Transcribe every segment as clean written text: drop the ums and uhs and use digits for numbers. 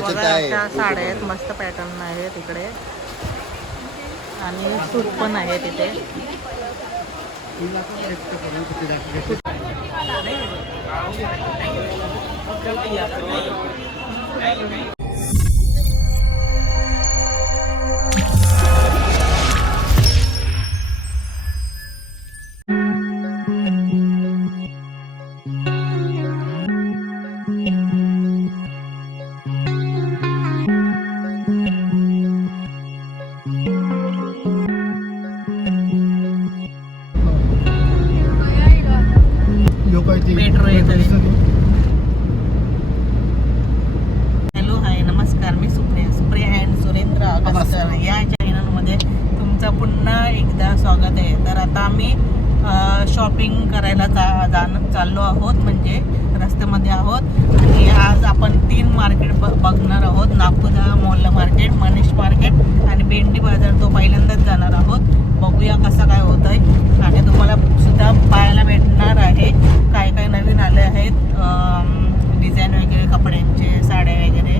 बघा अशा साड्या आहेत, मस्त पॅटर्न आहे तिकडे आणि सूट पण आहे तिथे. मेट्रो येते. हॅलो हाय नमस्कार, मी सुप्रिया अँड सुरेंद्र अगस्कर या चॅनलमध्ये तुमचं पुन्हा एकदा स्वागत आहे. तर आता आम्ही शॉपिंग करायला चाललो आहोत, म्हणजे रस्त्यामध्ये आहोत. आणि आज आपण 3 मार्केट बघणार आहोत. नागपुरा मोल्ला मार्केट, मनीष मार्केट आणि भेंडी बाजार. तो पहिल्यांदाच जाणार आहोत. बघूया कसं काय होत आहे आणि तुम्हाला सुद्धा पाहायला भेटणार आहे काय काय नवीन आले आहेत, डिझाईन वगैरे, कपड्यांचे, साड्या वगैरे.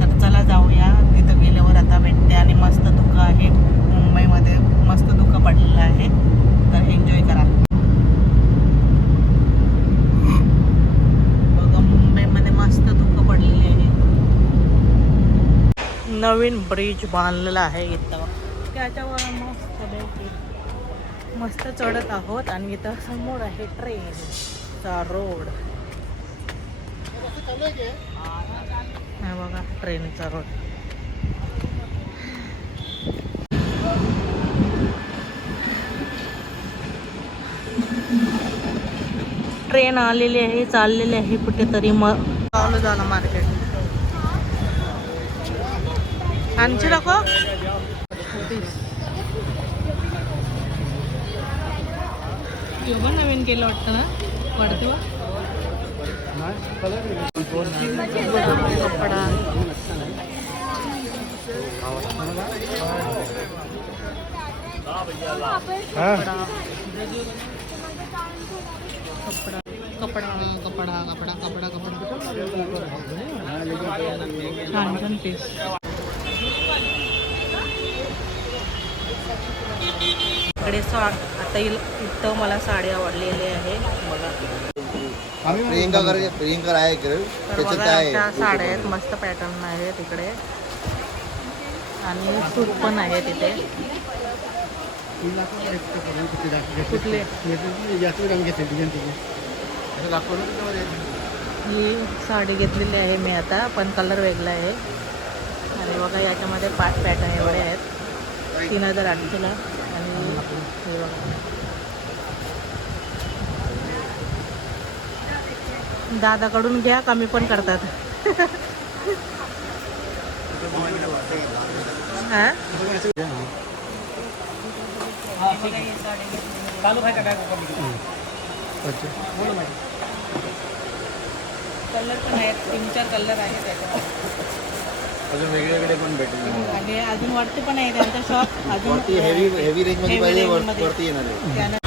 तर चला जाऊया. तिथं गेल्यावर आता भेटते. आणि मस्त धुकं आहे मुंबईमध्ये, मस्त धुकं पडलेलं आहे, तर एन्जॉय करा. बघा मुंबईमध्ये मस्त धुकं पडलेली आहे. नवीन ब्रिज बांधलेला आहे इथं, त्याच्यावर मस्त चढत आहोत. आणि इथं समोर आहे ट्रेनचा रोड. हा बघा ट्रेनचा रोड. ट्रेन आलेली आहे, चाललेली आहे कुठेतरी. मग चालू झालं मार्केट. आणखी नको नवीन केलं वाटतं ना, वाटतं कपडा. कपडा कपडा कपडा कपडा कपडा छान छान पीस. आता इथं मला साडी आवडलेली आहे. बघा प्रियंका आहे. अशा साड्या आहेत, मस्त पॅटर्न आहे तिकडे आणि सूट पण आहे तिथे. कुठले ही साडी घेतलेली आहे मी आता, पण कलर वेगळा आहे. आणि बघा याच्यामध्ये 5 पॅटर्न एवढे आहेत, 3800ला. आणि हे बघा दादाकडून घ्या, कमी पण करतात. कलर पण आहेत, 3-4 कलर आहेत त्याच्यात. अजून वेगवेगळे पण भेटेल. आणि अजून वरती पण आहे त्यांचा शॉप. अजून हेवी रेंज मध्ये पाहिजे, वरती येणार.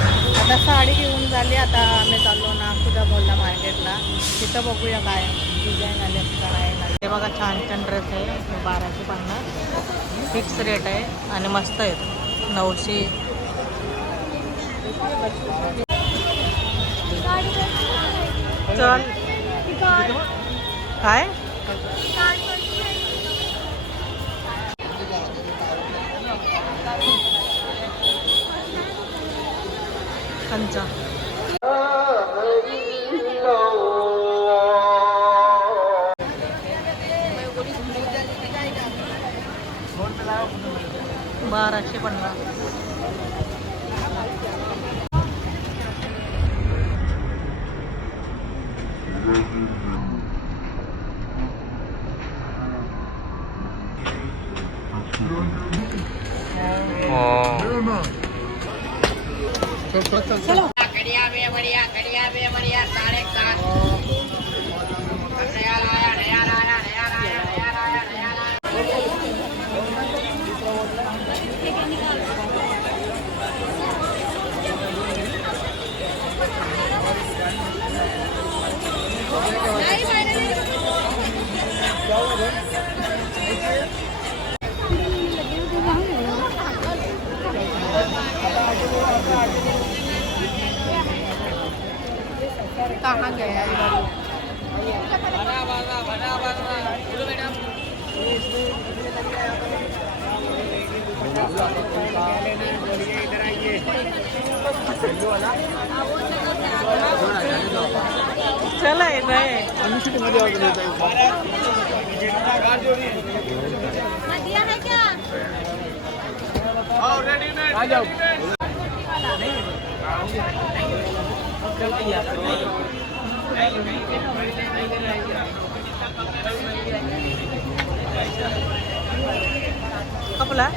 आता साडी घेऊन झाली. आता आम्ही चाललो नागपुरा मोल्ला मार्केटला. तिथं बघूया काय डिझाईन आले काय नाही. ते बघा छान छान ड्रेस आहे. 1250 फिक्स रेट आहे आणि मस्त आहेत. 900 चल काय कंचा. बाराशे 50. चलो बढ़िया 7.5 चला ये गए कपला